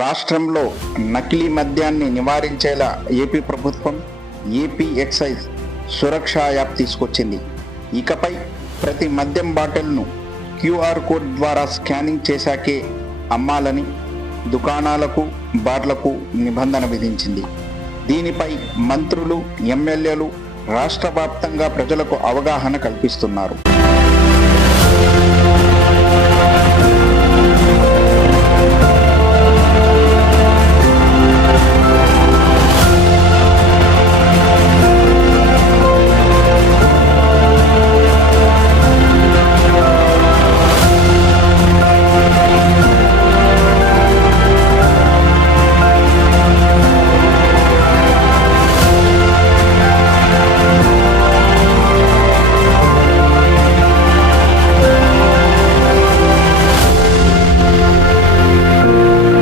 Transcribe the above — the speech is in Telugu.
రాష్ట్రంలో నకిలీ మద్యాన్ని నివారించేలా ఏపీ ప్రభుత్వం ఏపీ ఎక్సైజ్ సురక్ష యాప్ తీసుకొచ్చింది. ఇకపై ప్రతి మద్యం బాటిల్ను క్యూఆర్ కోడ్ ద్వారా స్కానింగ్ చేశాకే అమ్మాలని దుకాణాలకు, బార్లకు నిబంధన విధించింది. దీనిపై మంత్రులు, ఎమ్మెల్యేలు రాష్ట్ర వ్యాప్తంగా ప్రజలకు అవగాహన కల్పిస్తున్నారు.